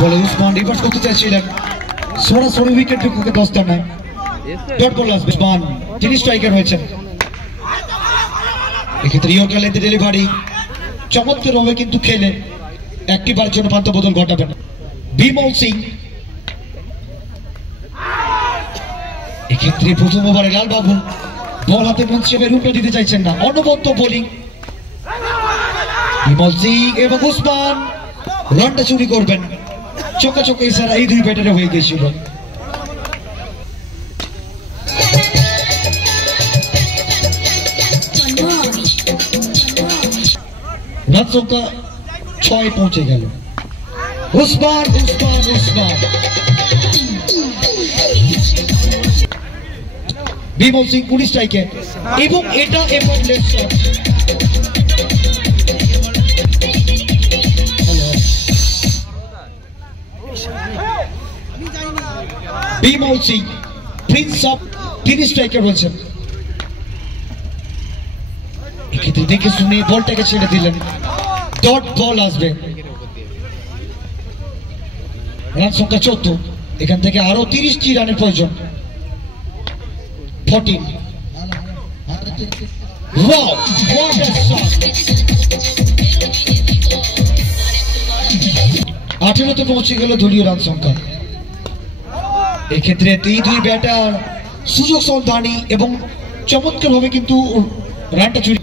বলে উসমান রিভার্স করতে চাইছিলেন, সরাসরি উইকেট বিপক্ষে 10 রানে ডট বল আসবে। উসমান তিনি স্ট্রাইকার হয়েছেন। এক্ষেত্রে ইয়র্কার লেন্থে ডেলিভারি চমৎকার ভাবে কিন্তু খেলে একটিবার জন্য পান্ত বদল ঘটাবেন বিমল সিং। এক্ষেত্রে প্রথম ওভারে লালবাবু বল হাতে মুন্সিফের রূপে দিতে চাইছেন না, অনবদ্য বোলিং বিমল সিং এবং উসমান রানটা চুরি করবেন। চোখে চোখে ইশারা এই দুই ব্যাটারে হয়ে গিয়েছিল। রান সংখ্যা 6 পৌঁছে গেল। উসমান উসমান উসমান বিমল সিং 19 স্ট্রাইকে এবং এটা এবং left shot. Bimal Singh Prince of তিনি স্ট্রাইকার রয়েছেন। এক্ষেত্রে দেখে শুনে বলটাকে ছেড়ে দিলেন, ডট বল আসবে। রান সংখ্যা 14, এখান থেকে আরো 30টি রানের প্রয়োজন। 14 Wow, what a shot! 18তে পৌঁছে গেল দলীয় রান সংখ্যা। এক্ষেত্রে এই দুই ব্যাটার সুযোগ সন্ধানী এবং চমৎকার ভাবে কিন্তু রানটা চুরি।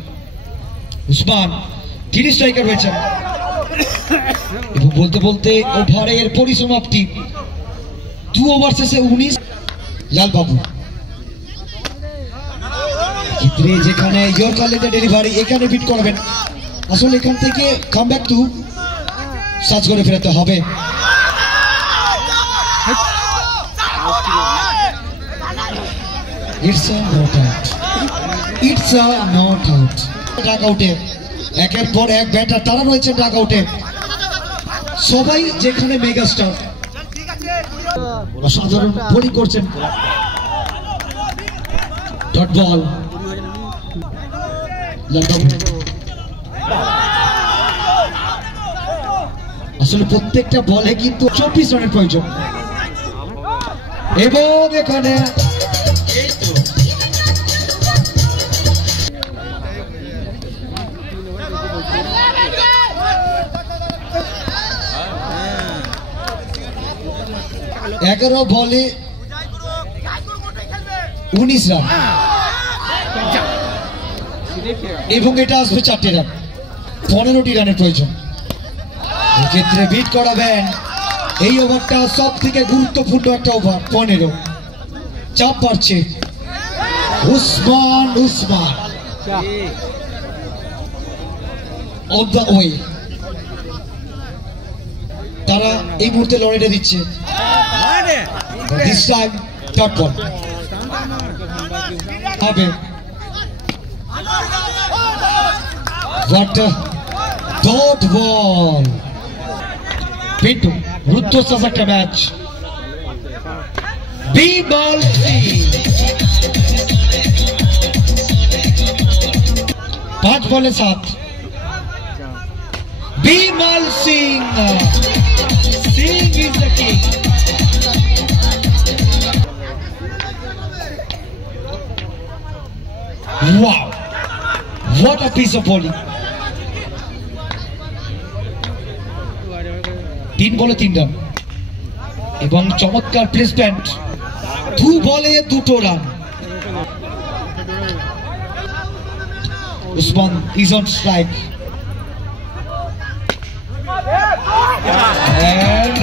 উসমান তিনি স্ট্রাইকার হয়েছেন এবং বলতে বলতে ওভারের পরিসমাপ্তি। 2 ওভার শেষে 19। লালবাবু যেখানে ইয়র্কার লেন্থে ডেলিভারি এখানে বিট করবেন। আসলে এখান থেকে কাম ব্যাক টু সার্চ করে ফেরাতে হবে। It's a not out. It's a not out. ডাক আউটে একের পর এক ব্যাটার তারা রয়েছে ডাক আউটে, সবাই যেখানে মেগাস্টার অসাধারণ বোলিং করছেন। ডট বল আসলে প্রত্যেকটা বলে কিন্তু 24 রানের প্রয়োজন এবং এখানে এগারো বলে 19 রান এবং এটা আসবে 4টে রান। 15টি রানের প্রয়োজন। এক্ষেত্রে বিট করাবেন। এই ওভারটা সব থেকে গুরুত্বপূর্ণ একটা ওভার। 15 চাপ বাড়ছে। Usman Usman off the way, তারা এই মুহূর্তে লড়াইটা দিচ্ছে। This time dot ball হবে। What a dot ball! Pintu রুদ্ধশ্বাস একটা ম্যাচ। বিমল সিং 5 বলে 7। বিমল Singh is the king. Wow, what a piece of bowling. 3 বলে 3 রান এবং চমৎকার প্লেসমেন্ট। 2 বলে 2 রান। Usman is on strike and